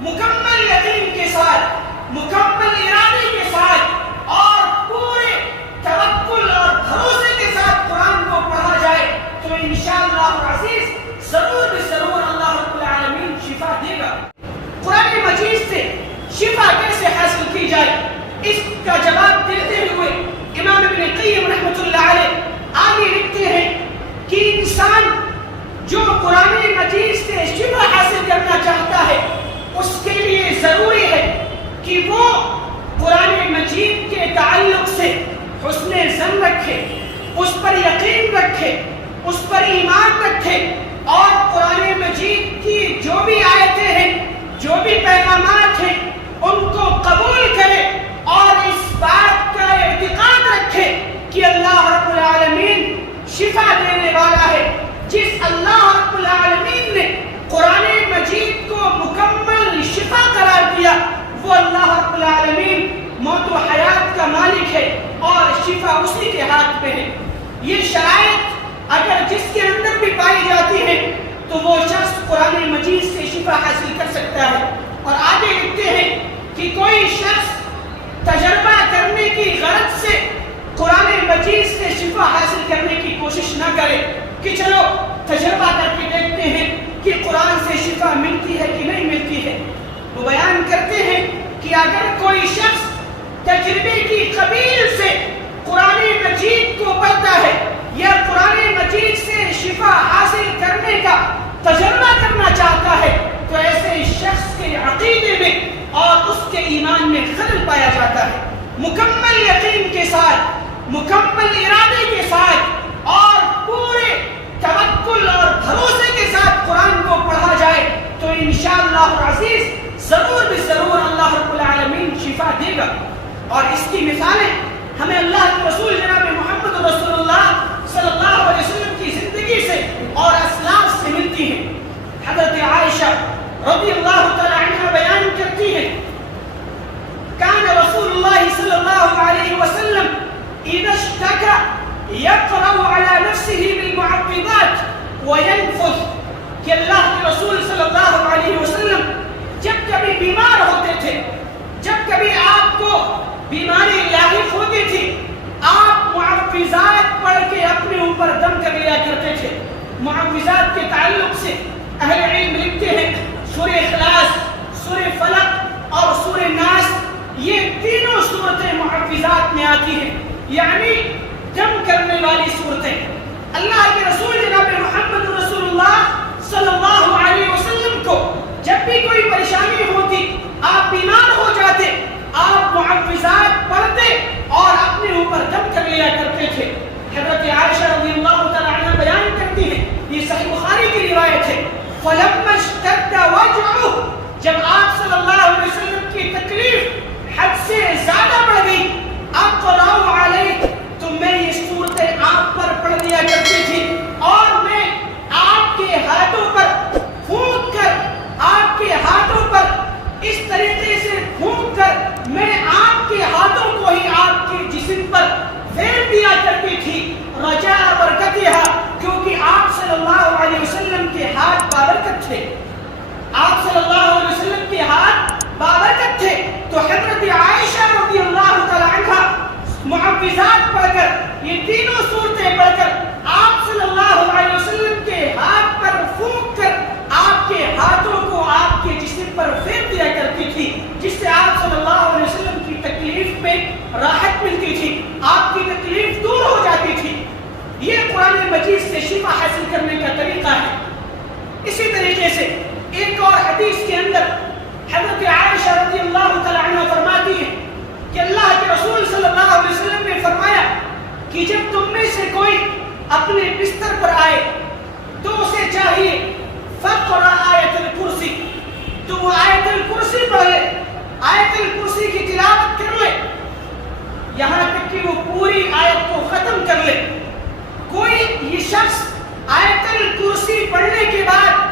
مکمل یقین کے ساتھ، مکمل ارادے کے ساتھ اور پورے توکل اور بھروسے کے ساتھ قرآن کو پڑھا جائے تو انشاءاللہ العزیز ضرور بضرور اللہ رب العالمین شفا دے گا۔ قرآن مجید سے شفا کیسے حاصل کی جائے، اس کا جواب دیتے ہوئے امام ابن قیم رحمۃ اللہ علیہ آگے لکھتے ہیں کہ انسان جو قرآن مجید سے شفا حاصل کرنا چاہتا ہے اس کے لیے ضروری ہے کہ وہ قرآن مجید کے تعلق سے حسن ظن رکھے، اس پر یقین رکھے، اس پر ایمان رکھے اور قرآن مجید کی جو بھی آیتیں ہیں، جو بھی پیغامات ہیں ان کو قبول کرے اور اس بات کا اعتقاد رکھے کہ اللہ رب العالمین شفا دینے والا ہے۔ جس اللہ رب العالمین نے قرآن مجید کو مکمل شفا قرار دیا وہ اللہ رب العالمین موت و حیات کا مالک ہے اور شفا اسی کے ہاتھ میں ہے۔ یہ شرائط اگر جس کے اندر بھی پائی جاتی ہے تو وہ شخص قرآن مجید سے شفا حاصل کر سکتا ہے۔ اور آگے لکھتے ہیں کہ کوئی شخص تجربہ کرنے کی غرض سے قرآن مجید سے شفا حاصل کرنے کی کوشش نہ کرے کہ چلو تجربہ کر کے دیکھتے ہیں کہ قرآن سے شفا ملتی ہے کہ نہیں ملتی ہے۔ وہ بیان کرتے ہیں کہ اگر کوئی شخص تجربے کی قبیل سے قرآن مجید کو پڑھتا ہے یا قرآن مجید سے شفا حاصل کرنے کا تجربہ کرنا چاہتا ہے تو ایسے شخص کے عقیدے میں اور اس کے ایمان میں خلل پایا جاتا ہے۔ مکمل یقین کے ساتھ، مکمل ارادے کے ساتھ اور پورے توکل اور بھروسے کے ساتھ قرآن کو پڑھا جائے تو انشاءاللہ العزیز ضرور بضرور اللہ رب العالمین شفا دے گا۔ اور اس کی مثالیں ہمیں اللہ کے رسول جناب محمد رسول اللہ صلی اللہ علیہ وسلم کی زندگی سے اور اسلاف سے ملتی ہیں۔ حضرت عائشہ رضی اللہ تعالی عنہ بیان کرتی ہیں کان رسول اللہ صلی اللہ علیہ وسلم اذا اشتكى يقرأ على نفسه بالمعوذات وينفث کہ اللہ کے رسول صلی اللہ علیہ وسلم جب کبھی بیمار ہوتے تھے، جب کبھی آپ کو بیماری لاحق ہوتی تھی، آپ معوذات پڑھ کے اپنے اوپر دم کر لیا کرتے تھے۔ معوذات کے تعلق سے اہل علم لکھتے ہیں سورہ اخلاص، سورہ فلق اور سورہ ناس، یہ تینوں صورتیں معوذات میں آتی ہیں، یعنی دم کرنے والی صورتیں۔ اللہ کے رسول جناب محمد رسول اللہ صلی اللہ علیہ وسلم کو جب بھی کوئی پریشانی ہوتی، آپ بیمار ہو جاتے، آپ معوذات پڑھتے اور اپنے اوپر دم کر لیا کرتے تھے۔ حضرت عائشہ رضی اللہ تعالی عنہ بیان کرتی ہے، یہ صحیح بخاری کی روایت ہے، فَلَمَّا اشْتَدَّ وَجْعُهُ جب آپ صلی اللہ علیہ وسلم کی تکلیف حد سے زیادہ بڑھ گئی، اقرأ علیہ تو میں یہ صورتیں آپ پر پڑھ دیا کرتی تھی اور میں آپ کے ہاتھوں پر پھونک کر، آپ کے ہاتھوں پر اس طریقے سے پھونک کر میں آپ کے ہاتھوں کو ہی آپ کے جسم پر پھیر دیا کرتی تھی، رجاء برکتہا کیونکہ آپ صلی اللہ علیہ وسلم کے ہاتھ بابرکت تھے، آپ صلی اللہ علیہ وسلم کے ہاتھ بابرکت تھے۔ تو حضرت عائشہ رضی اللہ تعالی عنہ معوذات پڑھ کر، یہ تینوں صورتیں پڑھ کر آپ صلی اللہ علیہ وسلم کے ہاتھ پر پھونک کر آپ کے ہاتھوں کو آپ کے جسم پر پھیر دیا کرتی تھی، جس سے آپ صلی اللہ علیہ وسلم کی تکلیف میں راحت ملتی تھی، آپ کی تکلیف دور ہو جاتی تھی۔ یہ قرآن مجید سے شفا حاصل کرنے کا طریقہ ہے۔ اسی طریقے سے ایک اور حدیث کے اندر حضرت عائشہ رضی اللہ تعالی عنہ فرماتی ہے کہ اللہ کے رسول صلی اللہ علیہ وسلم نے فرمایا کہ جب تم میں سے کوئی اپنے بستر پر آئے تو اسے چاہیے فقرأ آیت الکرسی، تو وہ آیت الکرسی پڑھ لے، آیت الکرسی کی تلاوت کر لے یہاں تک کہ وہ پوری آیت کو ختم کر لے۔ کوئی یہ شخص آیت الکرسی پڑھنے کے بعد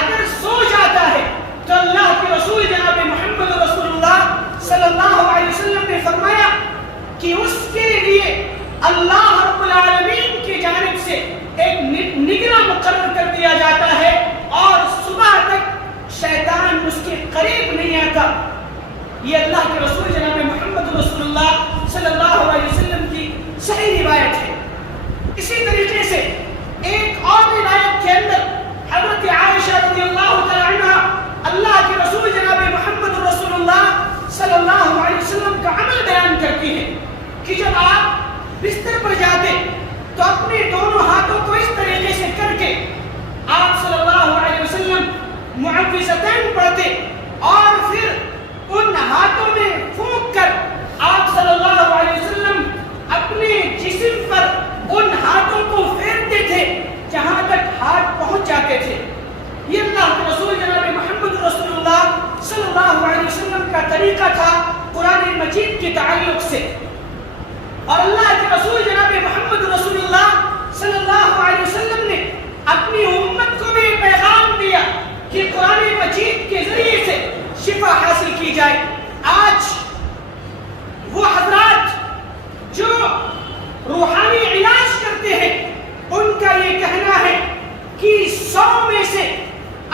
اگر سو جاتا ہے تو اللہ کے رسول جناب محمد رسول اللہ صلی اللہ علیہ وسلم نے فرمایا کہ اس کے لیے اللہ رب العالمین کی جانب سے ایک نگراں مقرر کر دیا جاتا ہے اور صبح تک شیطان اس کے قریب کا، یہ اللہ کے رسول جناب محمد رسول اللہ صلی اللہ علیہ وسلم کی صحیح روایت ہے۔ اسی طریقے سے ایک اور روایت کے اندر حضرت عائشہ رضی اللہ تعالی عنہ اللہ کے رسول جناب محمد رسول اللہ صلی اللہ علیہ وسلم کا عمل بیان کرتی ہے کہ جب آپ بستر پر جاتے تو اپنے دونوں ہاتھوں کو اس طریقے سے کر کے آپ صلی اللہ علیہ وسلم معوذتین پڑھتے اور پھر ان ہاتھوں میں پھونک کر آپ صلی اللہ علیہ وسلم اپنے جسم پر ان ہاتھوں کو پھیرتے تھے جہاں تک ہاتھ پہنچ جاتے تھے۔ یہ اللہ کے رسول جناب محمد رسول اللہ صلی اللہ علیہ وسلم کا طریقہ تھا قرآن مجید کے تعلق سے۔ اور اللہ کے رسول جناب محمد رسول اللہ صلی اللہ علیہ وسلم نے اپنی امت کو بھی پیغام دیا کہ قرآن مجید کے ذریعے سے شفا حاصل کی جائے۔ آج وہ حضرات جو روحانی علاج کرتے ہیں ان کا یہ کہنا ہے کہ 100 میں سے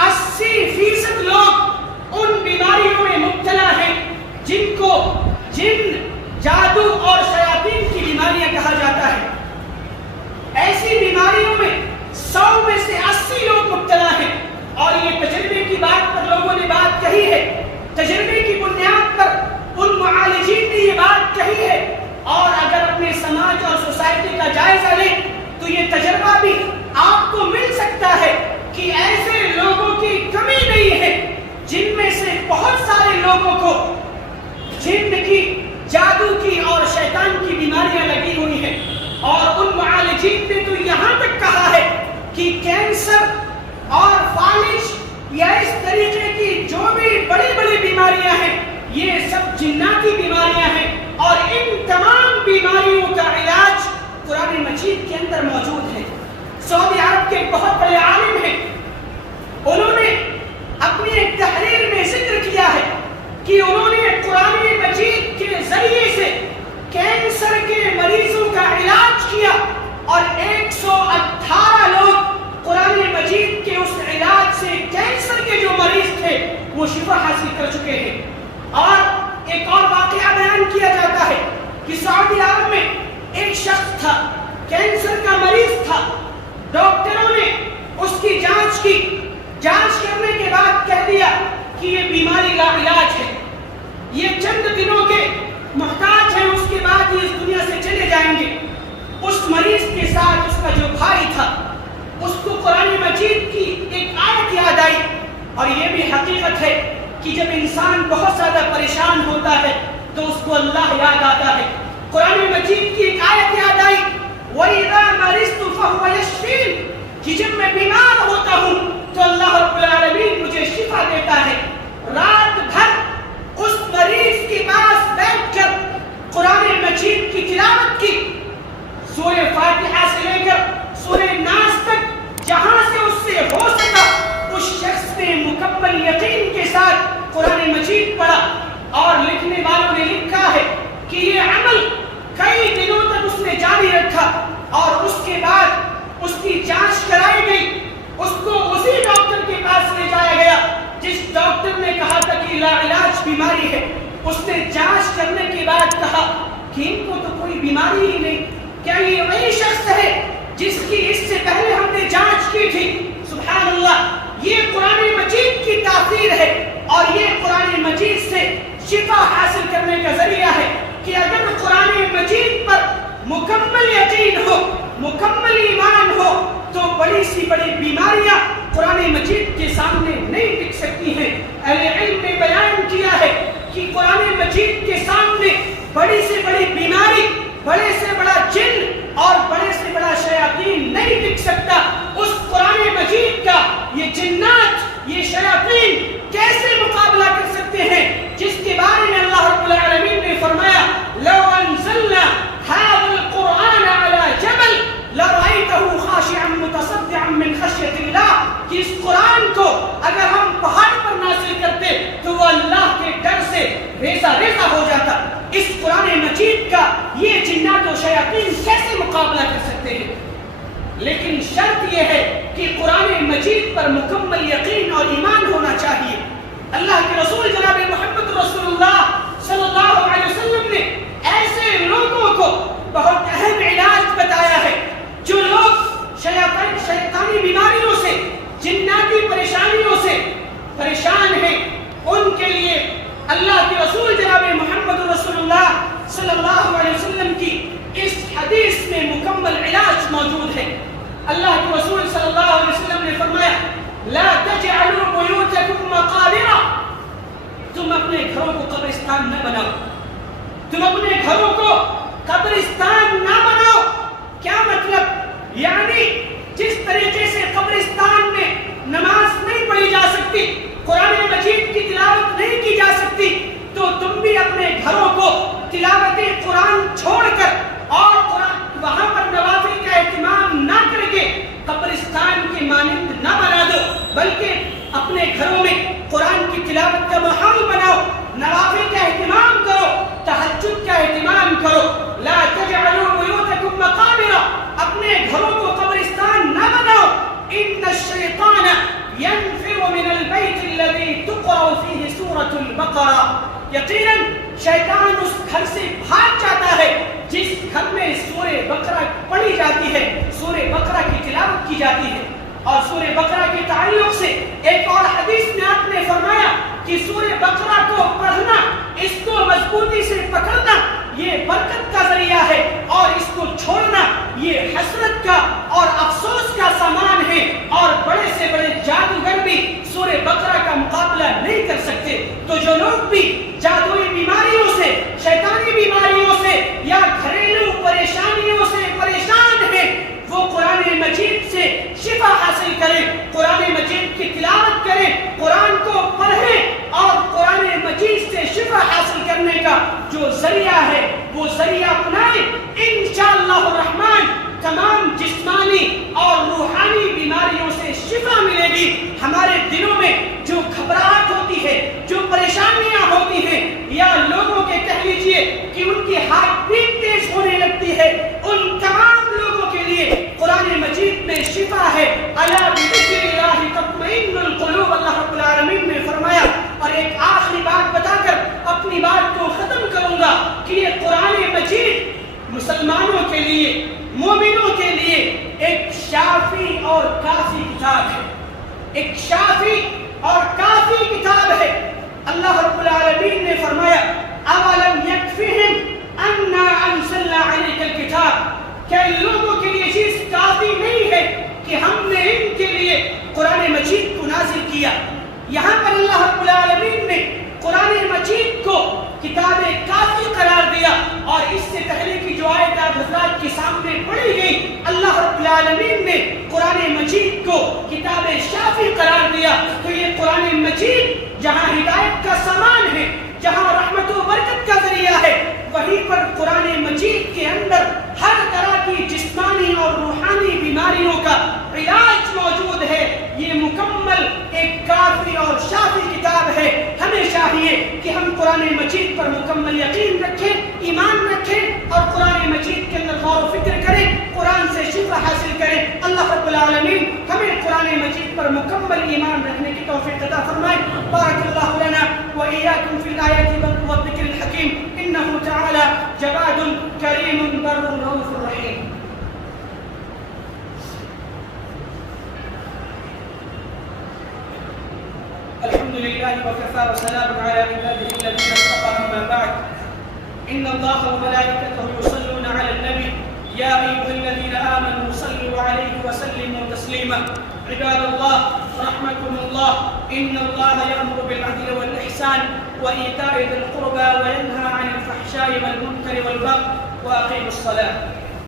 80% لوگ ان بیماریوں میں مبتلا ہیں جن کو جن، جادو اور شیاطین کی بیماریاں کہا جاتا ہے۔ ایسی بیماریوں میں 100 میں سے 80 لوگ مبتلا ہیں، اور یہ تجربے کی بات پر لوگوں نے بات کہی ہے، تجربے کی بنیاد پر ان معالجین نے یہ بات کہی ہے۔ اور اگر اپنے سماج اور سوسائٹی کا جائزہ لیں تو یہ تجربہ بھی آپ کو مل سکتا ہے کہ ایسے لوگوں کی کمی نہیں ہے جن میں سے بہت سارے لوگوں کو جن کی، جادو کی اور شیطان کی بیماریاں لگی ہوئی ہیں۔ اور ان معالجین نے تو یہاں تک کہا ہے کہ کینسر اور فالج یا اس طریقے کی جو بھی بڑی بڑی بیماریاں ہیں یہ سب جناتی بیماریاں ہیں، اور ان تمام بیماریوں کا علاج قرآن مجید کے اندر موجود ہے۔ سعودی عرب کے بہت بڑے عالم ہیں، انہوں نے اپنی ایک تحریر میں ذکر کیا ہے کہ انہوں نے قرآن مجید کے ذریعے سے کینسر کے مریضوں کا علاج کیا، اور 118 لوگ قرآن مجید کے اس علاج سے کینسر کے جو مریض تھے وہ شفا حاصل کر چکے ہیں۔ اور ایک اور واقعہ بیان کیا جاتا ہے کہ سعودی عرب میں ایک شخص تھا، کینسر کا مریض تھا، ڈاکٹروں نے اس کی جانچ کی، جانچ کرنے کے بعد کہہ دیا کہ یہ بیماری لا علاج ہے، یہ چند دنوں کے محتاج ہیں، اس کے بعد یہ اس دنیا سے چلے جائیں گے۔ اس مریض کے ساتھ اس کا جو بھائی تھا اس کو قرآن مجید کی ایک آیت یاد آئی، اور یہ بھی حقیقت ہے کہ جب انسان بہت زیادہ پریشان ہوتا ہے تو اس کو اللہ یاد آتا ہے۔ قرآن مجید کی ایک آیت یاد آئی، وَإِذَا مَرِضْتُ فَهُوَ يَشْفِينِ، کہ جب میں بیمار ہوتا ہوں تو اللہ رب العالمین مجھے شفا دیتا ہے۔ رات بھر اس مریض کے پاس بیٹھ کر قرآن مجید کی تلاوت کی، سورہ فاتحہ سے لے کر سورہ ناس تک جہاں سے اس سے ہو سکا اس شخص نے مکمل یقین کے ساتھ قرآن مجید پڑھا۔ اور لکھنے والوں نے لکھا ہے کہ یہ عمل کئی دنوں تک اس نے جاری رکھا، اور اس کے بعد اس کی جانچ کرائی گئی، اس کو اسی ڈاکٹر کے پاس لے جایا گیا جس ڈاکٹر نے کہا تھا کہ لا علاج بیماری ہے۔ اس نے جانچ کرنے کے بعد کہا کہ ان کو تو کوئی بیماری ہی نہیں، کیا یہ وہی شخص ہے جس کی اس سے پہلے ہم نے جانچ کی تھی؟ سبحان اللہ، یہ قرآن مجید کی تاثیر ہے، اور یہ قرآن مجید سے شفا حاصل کرنے کا ذریعہ ہے کہ اگر قرآن مجید پر مکمل یقین ہو، مکمل ایمان ہو، تو بڑی سی بڑی بیماریاں قرآن مجید کے سامنے نہیں ٹک سکتی ہیں۔ اہل علم نے بیان کیا ہے کہ قرآن مجید کے سامنے بڑی سے بڑی بیماری، بڑے سے بڑا جن اور بڑے سے بڑا شیاطین نہیں ٹک سکتا۔ اس قرآن مجید کا یہ جنات، یہ شیاطین کیسے مقابلہ کر سکتے ہیں جس کے بارے میں اللہ رب العالمین نے فرمایا لو انزلنا هذا القرآن على جبل لرأيته خاشعا متصدعا من خشية الله، کہ اس قرآن کو اگر ہم پہاڑ پر نازل کرتے تو وہ اللہ کے ڈر سے ریزہ ریزہ ہو جاتا۔ اس قرآن مجید کا یہ جنات و شیاطین کیسے مقابلہ کر سکتے ہیں؟ لیکن شرط یہ ہے کہ قرآن مجید پر مکمل یقین اور ایمان ہونا چاہیے۔ اللہ کے رسول جناب محمد اللہ کے رسول صلی اللہ علیہ وسلم نے فرمایا لا تجعلوا بیوتکم مقابر، تم اپنے گھروں کو قبرستان نہ بناؤ، تم اپنے گھروں کو قبرستان نہ بناؤ۔ کیا مطلب؟ یعنی جس طریقے سے قبرستان میں نماز نہیں پڑھی جا سکتی، قرآن مجید کی تلاوت نہیں کی جا سکتی، تو تم بھی اپنے گھروں کو تلاوت قرآن چھوڑ کر اور قرآن وہاں پر نوافل کا اہتمام نہ کر کے قبرستان کی مانند نہ بنا دو، بلکہ اپنے گھروں میں قرآن کی تلاوت کا ماحول بناؤ، نوافل کا اہتمام کرو، تہجد کا اہتمام کرو۔ لا تجعلوا بیوتکم مقابر، اپنے گھروں کو قبرستان نہ بناؤ۔ ان الشیطان ينفر من البيت الذي تقرأ فيه سورة البقرة، یقیناً شیطان اس گھر سے بھاگ جاتا ہے جس گھر میں سورہ بقرہ پڑھی جاتی ہے، سورہ بقرہ کی تلاوت کی جاتی ہے۔ اور سورہ بقرہ کے تعلق سے ایک اور حدیث میں آپ نے فرمایا کہ سورہ بقرہ کو پڑھنا، اس کو مضبوطی سے پکڑنا یہ برکت کا ذریعہ ہے، اور اس کو چھوڑنا یہ حسرت کا اور افسوس کا سامان ہے، اور بڑے سے بڑے جادوگر بھی سورہ بقرہ کا مقابلہ نہیں کر سکتے۔ تو جو لوگ بھی جادوئی بیماریوں سے، شیطانی بیماریوں سے یا گھریلو پریشانیوں سے پریشان ہیں، وہ قرآن مجید سے شفا حاصل کریں، قرآن مجید کی تلاوت کریں، قرآن کو پڑھیں، اور قرآن مجید سے شفا حاصل کرنے کا جو ذریعہ ہے وہ ذریعہ اپنائیں۔ انشاءاللہ الرحمن تمام جسمانی اور روحانی بیماریوں سے شفا ملے گی۔ ہمارے دلوں میں جو گھبراہٹ ہوتی ہے، جو پریشانیاں ہوتی ہیں، یا لوگوں کے کہہ لیجئے کہ ان کی ہارٹ بیٹ تیز ہونے لگتی ہے، ان تمام لوگوں کے لیے قرآن مجید میں شفا ہے۔ الا بذکر اللہ تطمئن القلوب، اللہ رب العالمین نے فرمایا۔ اور ایک آخری بات بتا کر اپنی بات کو ختم کروں گا کہ یہ قرآن مجید مسلمانوں کے لیے، مومنوں کے لیے ایک شافی اور کافی کتاب ہے، ایک شافی اور کافی کتاب ہے۔ اللہ رب العالمین نے فرمایا اولم یکفہم انا انزلنا علیک الکتاب، کیا ان لوگوں کے لیے چیز کافی نہیں ہے کہ ہم نے ان کے لیے قرآن مجید کو نازل کیا؟ یہاں پر اللہ رب العالمین نے قرآن مجید کو کتاب کافی قرار دیا، اور اس سے پہلے کی جو آیت آپ حضرات کے سامنے پڑھی گئی، اللہ رب العالمین نے قرآن مجید کو کتاب شافی قرار دیا۔ تو یہ قرآن مجید جہاں ہدایت کا سامان ہے، جہاں رحمت و برکت کا ذریعہ ہے، وہیں پر قرآن مجید کے اندر ہر طرح کی جسمانی اور روحانی بیماریوں کا علاج موجود ہے۔ یہ مکمل ایک کافی اور شافی کتاب ہے۔ ہمیں چاہیے کہ ہم قرآن مجید پر مکمل یقین رکھیں، ایمان رکھیں، اور قرآن مجید کے اندر غور و فکر کریں، قرآن سے شفا حاصل کریں۔ اللہ رب العالمین ہمیں قرآن مجید پر مکمل ایمان رکھنے کی توفیق عطا فرمائے۔ بارک اللہ لنا وإياكم في الآيات والذكر الحكيم، إنه تعالى جواد كريم بر رؤوف رحيم۔ الحمد لله وكفى وسلام على عباده الذين اصطفى، أما بعد، إن الله وملائكته يصلون على النبي يا أيها الذين آمنوا صلوا عليه وسلموا تسليما۔ عباد الله رحمكم الله، إن الله يأمر بالعدل والإحسان وإيتاء ذي القربى وينهى عن الفحشاء والمنكر والبغي وأقيموا الصلاة۔